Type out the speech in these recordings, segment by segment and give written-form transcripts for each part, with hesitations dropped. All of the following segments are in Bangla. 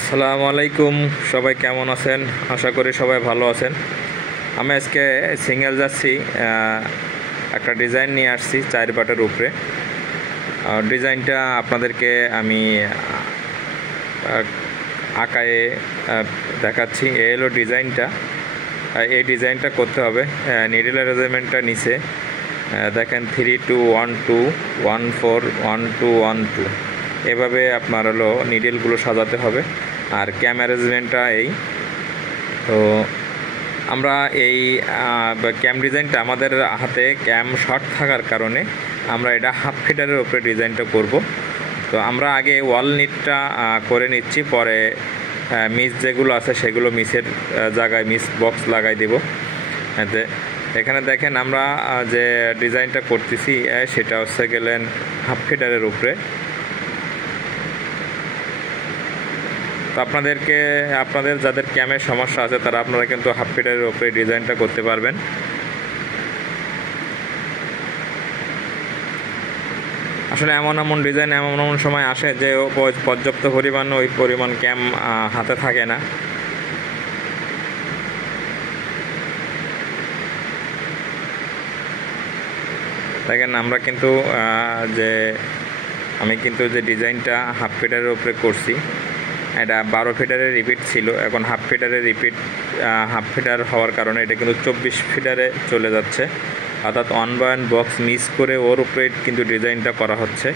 আসসালামু আলাইকুম, সবাই কেমন আছেন? আশা করি সবাই ভালো আছেন। আমি আজকে সিঙ্গেল যাচ্ছি, একটা ডিজাইন নিয়ে আসছি 4 পাটের উপরে। ডিজাইনটা আপনাদেরকে আমি আঁকায়ে দেখাচ্ছি। এই হলো ডিজাইনটা। এই ডিজাইনটা করতে হবে। নিডল অ্যারেঞ্জমেন্টটা নিচে দেখেন 3 2 1 2 1 4 1 2 1 2, এভাবে আপনার হলো নিডলগুলো সাজাতে হবে। আর ক্যাম অ্যারেঞ্জমেন্টটা এই তো আমরা এই ক্যাম ডিজাইনটা আমাদের হাতে ক্যাম শর্ট থাকার কারণে আমরা এটা হাফ ফিটারের উপরে ডিজাইনটা করব। তো আমরা আগে ওয়াল নিটটা করে নিচ্ছি, পরে মিস যেগুলো আছে সেগুলো মিসের জায়গায় মিস বক্স লাগাই দেব। এখানে দেখেন আমরা যে ডিজাইনটা করতেছি সেটা হচ্ছে গেলেন হাফ ফিটারের উপরে। তো আপনাদের যাদের ক্যামের সমস্যা আছে তারা আপনারা কিন্তু হাফ ফিটারের উপরে ডিজাইনটা করতে পারবেন। আসলে এমন ডিজাইন এমন সময় আসে যে পর্যাপ্ত পরিমাণ ওই পরিমাণ ক্যাম হাতে থাকে না। দেখেন আমরা কিন্তু আমি কিন্তু যে ডিজাইনটা হাফ ফিটারের উপরে করছি এটা 12 ফিটারের রিপিট ছিল, এখন হাফ ফিটারের রিপিট হাফ ফিটার হওয়ার কারণে এটা কিন্তু 24 ফিটারে চলে যাচ্ছে, অর্থাৎ 1 বাই 1 বক্স মিস করে ওর উপরে কিন্তু ডিজাইনটা করা হচ্ছে।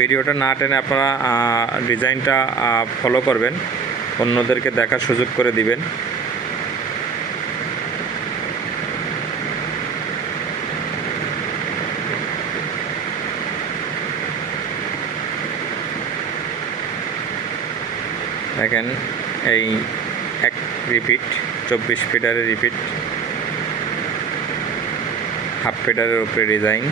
ভিডিওটা না টেনে আপনারা ডিজাইনটা ফলো করবেন, অন্যদেরকে দেখার সুযোগ করে দিবেন। দেখেন এই এক রিপিট 24 ফিটারের রিপিট হাফ ফিটারের উপরে ডিজাইন।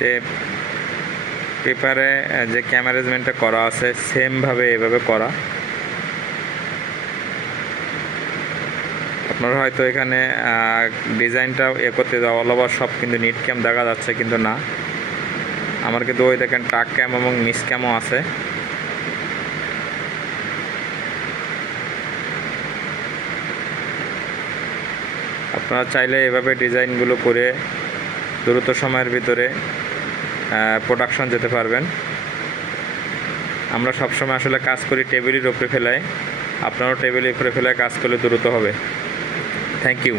যে পেপারে যে ক্যামেরাজমেন্টটা করা আছে সেমভাবে এভাবে করা। আপনারা হয়তো এখানে ডিজাইনটা করতে যাওয়া অল ওভার সব কিন্তু নিট ক্যাম দেখা যাচ্ছে, কিন্তু না, আমার কিন্তু ওই দেখেন টাক ক্যাম এবং মিস ক্যামও আছে। আপনারা চাইলে এভাবে ডিজাইনগুলো করে দ্রুত সময়ের ভিতরে প্রোডাকশন যেতে পারবেন। আমরা সবসময় আসলে কাজ করি টেবিলের উপরে ফেলায়, আপনারাও টেবিলের উপরে ফেলায় কাজ করলে দ্রুত হবে। Thank you.